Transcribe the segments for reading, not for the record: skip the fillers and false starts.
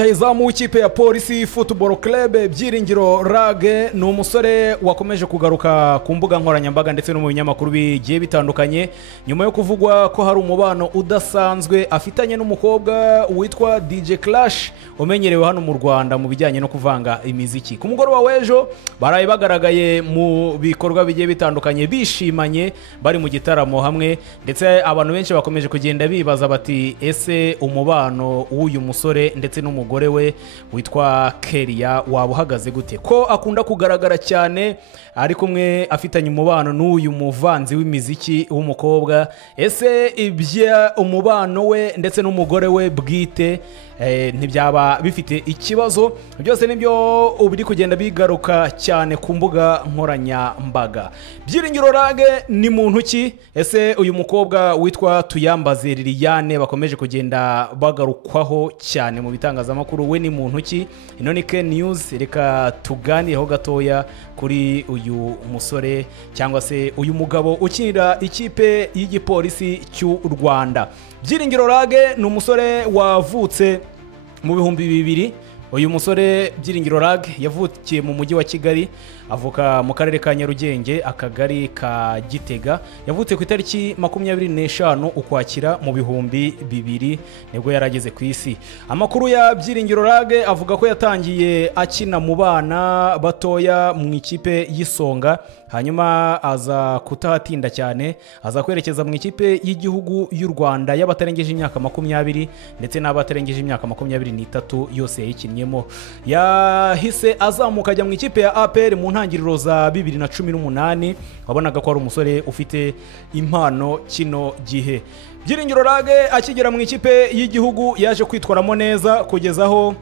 rutahizamu w'ikipe ya Polisi Football Club Byiringiro Rage ni umusore wakomeje kugaruka ku mbuga nkoranyambaga ndetse no mu binyamakuru bigiye bitandukanye nyuma yo kuvugwa ko hari umubano udasanzwe afitanye n'umukobwa witwa DJ Clash umenyerewe hano mu Rwanda mu bijyanye no kuvanga imiziki. Ku mugoroba w'ejo baraye bagaragaye mu bikorwa bigiye bitandukanye bishimanye bari mu gitaramo hamwe, ndetse abantu benshi bakomeje kugenda bibaza bati ese umubano w'uyu musore ndetse n'umugore we witwa Keria waba uhagaze gute, ko akunda kugaragara cyane ari kumwe afitanye umubano n'uyu muvanzi w'imiziki w'umukobwa. Ese ibya umubano we ndetse n'umugore we bwite ntibyaba bifite ikibazo? Byose nibyo ubiri kugenda bigaruka cyane ku mbuga nkoranyambaga. Byiringiro Rage ni muntu ki? Ese uyu mukobwa witwa Tuyambaze Liliane bakomeje kugenda bagarukwaho cyane mu bitangazamakuru, we ni muntu ki? Ino ni Ken News, reka tuganireho gatoya kuri uyu musore cyangwa se uyu mugabo ukinira ikipe y'igipolisi cy'u Rwanda. Byiringiro Rage ni umusore wavutse mu 2000. Uyu musore Byiringiro Rage yavukiye mu mujyi wa Kigali, avuka mu karere ka Nyarugenge, akagari ka Gitega. Yavutse ku itariki 25 Ukwakira mu 2000 nibwo yarageze ku isi. Amakuru ya Byiringiro Rage avuga ko yatangiye akina mu bana batoya mu ikipe y'Isonga, hanyuma aza kutahatinda cyane, aza kwerekeza mu ikipe y'igihugu y'u Rwanda y'abatarengeje imyaka 20 ndetse n'abatarengeje imyaka 23 yose yayikinnyemo. Yahise azamuka ajya mu ikipe ya APR mu ntangiriro za 2018. wabonaga ko ari umusore ufite impano kino gihe. Byiringiro Rage akigera mu ikipe y'igihugu yaje kwitwaramo neza kugezaho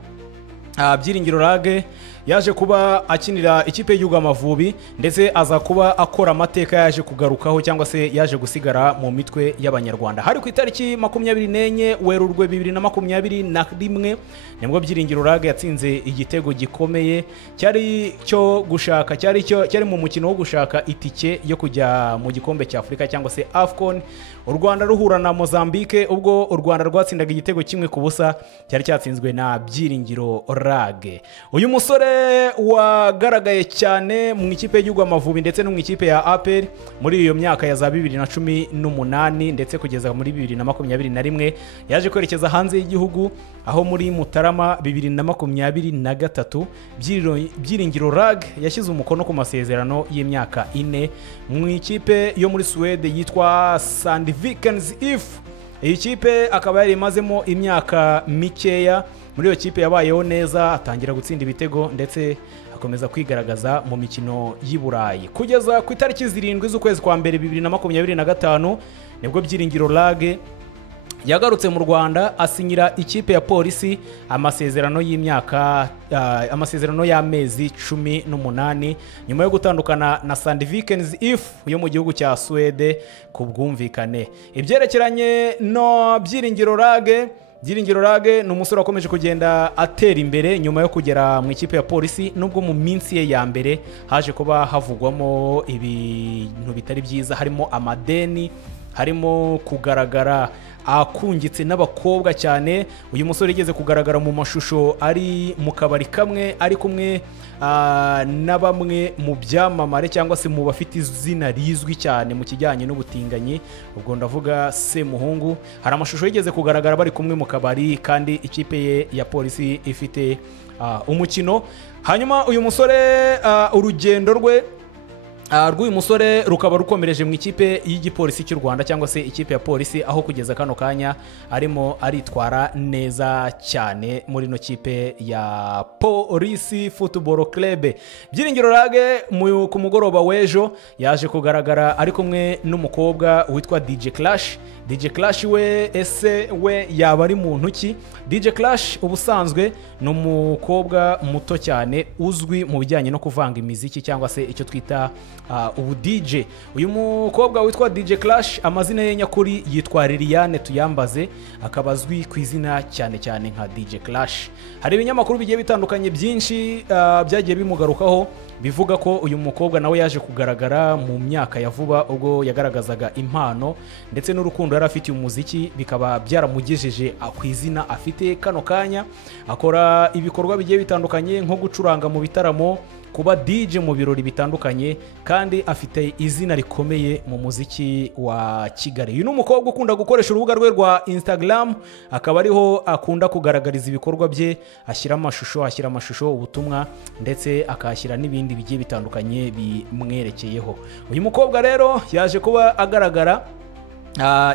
Byiringiro Rage yaje kuba akinira ikipe y'Igihugu Amavubi, ndetse aza kuba akora amateka yaje kugarukaho cyangwa se yaje gusigara mu mitwe y'Abanyarwanda. Hari ku itariki 24 Werurwe 2021 nibwo Byiringiro Rage yatsinze igitego gikomeye cyari cyo gushaka cyari mu mukino wo gushaka itike yo kujya mu gikombe cya Afrika cyangwa se AFCON, u Rwanda ruhura na Mozambique. Ubwo u Rwanda rwatsindaga igitego kimwe ku busa cyari cyatsinzwe na Byiringiro Rage. Uyu musore wagaragaye cyane mu ikipe y'Igihugu Amavubi ndetse no mu ikipe ya APR muri iyo myaka ya za 2018 ndetse kugeza muri 2021 yaje kwerekeza hanze y'igihugu, aho muri Mutarama 2023 Byiringiro Rage yashyize umukono ku masezerano y'imyaka 4 mu ikipe yo muri Sweden yitwa Sandvikens IF. Iyi kipe akaba yari imazemo imyaka mikeya. Muri iyo kipe yabayeho neza, atangira gutsinda ibitego ndetse akomeza kwigaragaza mu mikino y'i Burayi. Kugeza ku itariki 7 z'ukwezi kwa mbere 2025 nibwo Byiringiro Rage yagarutse mu Rwanda asinyira ikipe ya Polisi amasezerano y'imyaka amasezerano y'amezi 18 nyuma yo gutandukana na Sandvikens IF yo mu gihugu cya Sweden ku bwumvikane. Ibyerekeranye no Byiringiro Rage, Byiringiro Rage ni umusore wakomeje kugenda atera imbere nyuma yo kugera mu ikipe ya Polisi, nubwo mu minsi ye ya mbere haje kuba havugwamo ibintu bitari byiza, harimo amadeni, harimo kugaragara akungitse n'abakobwa cyane. Uyu musore yigeze kugaragara mu mashusho ari mu kabari kamwe ari kumwe na bamwe mu byamamare cyangwa se mu bafite izina rizwi cyane mu kijyanye n'ubutinganyi, ubwo ndavuga Semuhungu. Hari amashusho yigeze kugaragara bari kumwe mu kabari kandi ikipe ye ya Polisi ifite umukino. Hanyuma uyu musore urugendo rw'uyu musore rukaba rukomereje mu ikipe y'igipolisi cy'u Rwanda cyangwa se ikipe ya Polisi, aho kugeza kano kanya arimo aritwara neza cyane muri no kipe ya Polisi Football Club. Byiringiro Rage ku mugoroba w'ejo yaje kugaragara ari kumwe n'umukobwa witwa DJ Clash. DJ Clash we ese we yaba ari muntu ki? DJ Clash ubusanzwe ni umukobwa muto cyane uzwi mu bijyanye no kuvanga imiziki cyangwa se icyo twita ubu DJ. Uyu mukobwa witwa DJ Clash amazina ye nyakuri yitwa Liliane Tuyambaze, akaba azwi ku izina cyane cyane nka DJ Clash. Hari ibinyamakuru bigiye bitandukanye byinshi byagiye bimugarukaho bivuga ko uyu mukobwa nawe yaje kugaragara mu myaka ya vuba ubwo yagaragazaga impano ndetse n'urukundo yari afitiye umuziki, bikaba byaramugejeje ku izina afite kano kanya. Akora ibikorwa bigiye bitandukanye nko gucuranga mu bitaramo, kuba DJ mu birori bitandukanye, kandi afite izina rikomeye mu muziki wa Kigali. Uyu ni umukobwa ukunda gukoresha urubuga rwe rwa Instagram, akaba ariho akunda kugaragariza ibikorwa bye, ashyira amashusho, ubutumwa ndetse akashyira n'ibindi bigiye bitandukanye bimwerekeyeho. Uyu mukobwa rero yaje kuba agaragara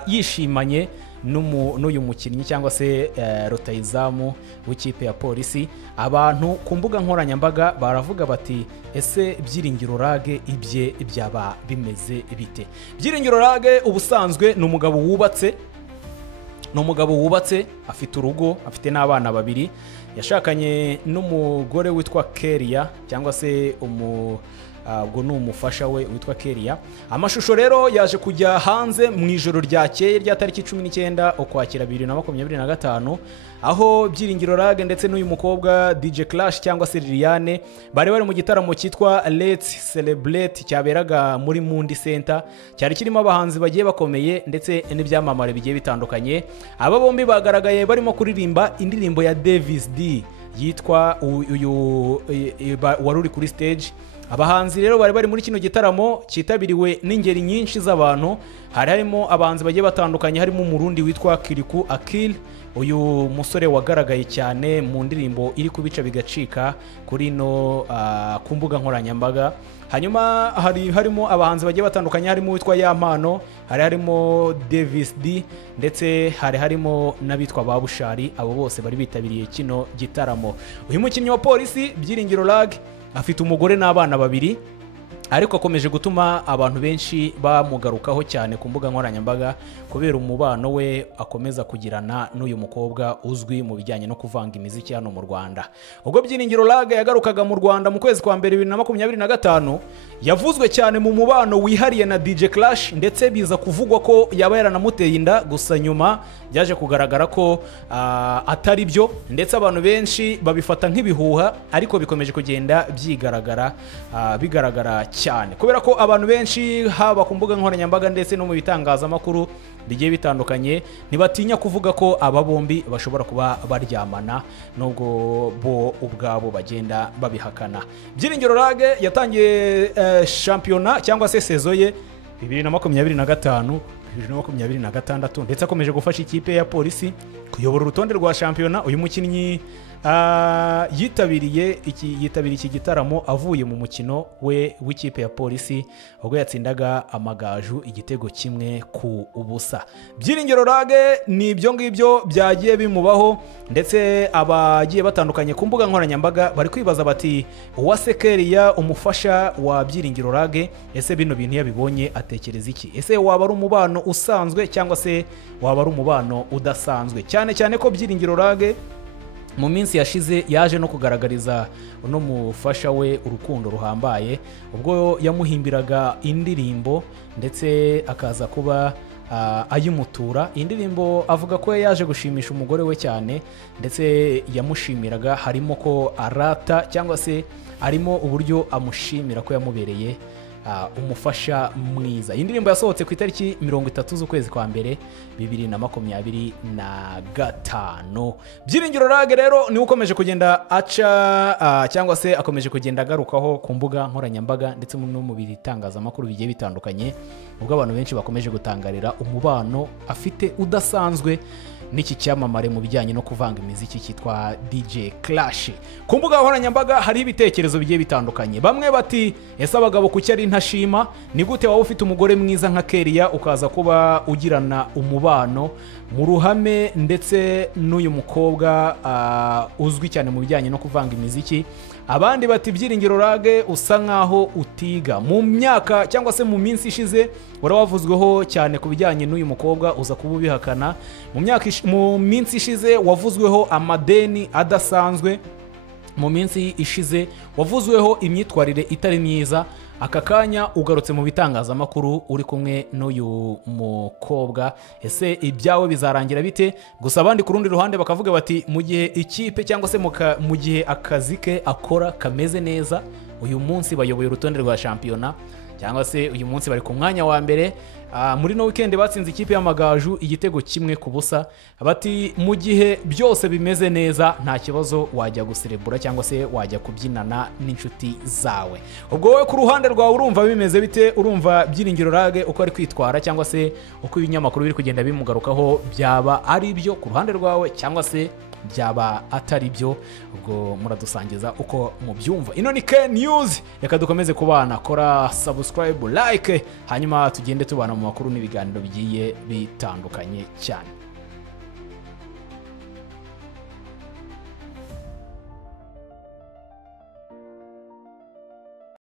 yishimanye n'uyu mukinnyi cyangwa se rutayizamu w'ikipe ya polisi. Abantu ku mbuga nkoranyambaga baravuga bati ese Byiringiro Rage ibye byaba bimeze bite? Byiringiro Rage ubusanzwe ni umugabo wubatse, afite urugo, afite n'abana babiri, yashakanye n'umugore witwa Keria cyangwa se ubwo ni umufasha we witwa Keria. Amashusho rero yaje kujya hanze mu ijoro ryakeye rya tariki 19 Ukwakira 2025, aho Byiringiro Rage ndetse n'uyu mukobwa DJ Clash cyangwa se Liliane bari mu gitaramo cyitwa Let's Celebrate cyaberaga muri Mundi Center, cyari kirimo abahanzi bagiye bakomeye ndetse n'ibyamamare bigiye bitandukanye. Aba bombi bagaragaye barimo kuririmba indirimbo ya Davis D yitwa uyu wari uri kuri stage. Abahanzi rero bari muri kino gitaramo cyitabiriwe n'ingeri nyinshi z'abantu. Harimo abahanzi bagiye batandukanye, harimo umurundi witwa Kiriku Akil, uyu musore wagaragaye cyane mu ndirimbo iri kubica bigacika kuri no ku mbuga nkoranyambaga. Hanyuma harimo abahanzi bagiye batandukanye, harimo witwa Yampano, harimo Davis D ndetse harimo n'abitwa Babushari. Abo bose bari bitabiriye kino gitaramo. Uyu mukinnyi wa polisi Byiringiro Rage afite umugore n'abana babiri, ariko akomeje gutuma abantu benshi bamugarukaho cyane ku mbuga nkoranyambaga kubera umubano we akomeza kugirana n'uyu mukobwa uzwi mu bijyanye no kuvanga imiziki hano mu Rwanda. Ubwo Byiringiro Rage yagarukaga mu Rwanda mu kwezi kwa mbere 2025, yavuzwe cyane mu mubano wihariye na DJ Clash, ndetse biza kuvugwa ko yaba yaranamuteye inda, gusa nyuma byaje kugaragara ko atari byo, ndetse abantu benshi babifata nk'ibihuha, ariko bikomeje kugenda bigaragara cyane kubera ko abantu benshi haba ku mbuga nkoranyambaga ndetse no mu bitangazamakuru bigiye bitandukanye ntibatinya kuvuga ko aba bombi bashobora kuba baryamana, nubwo bo ubwabo bagenda babihakana. Byiringiro Rage yatangiye shampiyona cyangwa se sezo ye 2025 2026, ndetse akomeje gufasha ikipe ya polisi kuyobora urutonde rwa shampiyona. Uyu mukinnyi yitabiriye iki gitaramo avuye mu mukino we w'ikipe ya polisi ubwo yatsindaga Amagaju igitego 1-0. Byiringiro Rage ni ibyo ngibyo byagiye bimubaho, ndetse abagiye batandukanye ku mbuga nkoranyambaga bari kwibaza bati Uwase Keria umufasha wa Byiringiro Rage, ese bino bintu yabibonye atekereza iki? Ese waba ari umubano usanzwe cyangwa se waba ari umubano udasanzwe? Cyane ko Byiringiro Rage mu minsi yashize yaje no kugaragariza uno mufasha we urukundo ruhambaye, ubwo yamuhimbiraga indirimbo ndetse akaza kuba ayimutura. Indirimbo avuga ko yaje gushimisha umugore we cyane, ndetse yamushimiraga harimo ko arata cyangwa se arimo uburyo amushimira ko yamubereye umufasha mwiza. Iyi ndirimbo yasohotse ku itariki 30 z'ukwezi kwa mbere 2025. Byiringiro Rage rero ni ukomeje kugenda aca cyangwa se akomeje kugenda agarukaho ku mbuga nkoranyambaga ndetse no mu bitangazamakuru bigiye bitandukanye, ubwo abantu benshi bakomeje gutangarira umubano afite udasanzwe n'iki cyamamare mu bijyanye no kuvanga imiziki cyitwa DJ Clash. Ku mbuga nkoranyambaga hari ibitekerezo bigiye bitandukanye. Bamwe bati ese abagabo kuki ari ntashima, ni gute waba ufite umugore mwiza nka Keria ukaza kuba ugirana umubano mu ruhame ndetse n'uyu mukobwa uzwi cyane mu bijyanye no kuvanga imiziki? Abandi bati Byiringiro Rage usa nkaho utiga. Mu myaka cyangwa se mu minsi ishize waravuzweho cyane ku bijyanye n'uyu mukobwa, uza kuba ubihakana. Mu minsi ishize wavuzweho amadeni adasanzwe, mu minsi ishize wavuzweho imyitwarire itari myiza. aka kanya ugarutse mu bitangazamakuru uri kumwe n'uyu mukobwa, ese ibyawe bizarangira bite? Gusa abandi ku rundi ruhande bakavuga bati mu gihe ikipe cyangwa se mu gihe akazi ke akora kameze neza, uyu munsi bayoboye urutonde rwa shampiyona cyangwa se uyu munsi bari ku mwanya wa mbere. Muri no weekend batsinze ikipe y'Amagaju igitego 1-0. Bati mu gihe byose bimeze neza nta kibazo wajya guserebura cyangwa se wajya kubyinana n'inshuti zawe. Ubwo wowe ku ruhande rwawe urumva bimeze bite? Urumva Byiringiro Rage uko ari kwitwara cyangwa se uko ibinyamakuru biri kugenda bimugarukaho byaba ari byo ku ruhande rwawe cyangwa se byaba atari byo? Ubwo muradusangiza uko mubyumva. Ino ni K News, reka dukomeze kubana, kora subscribe, like, hanyuma tugende tubana mu makuru n'ibiganiro bigiye bitandukanye cyane.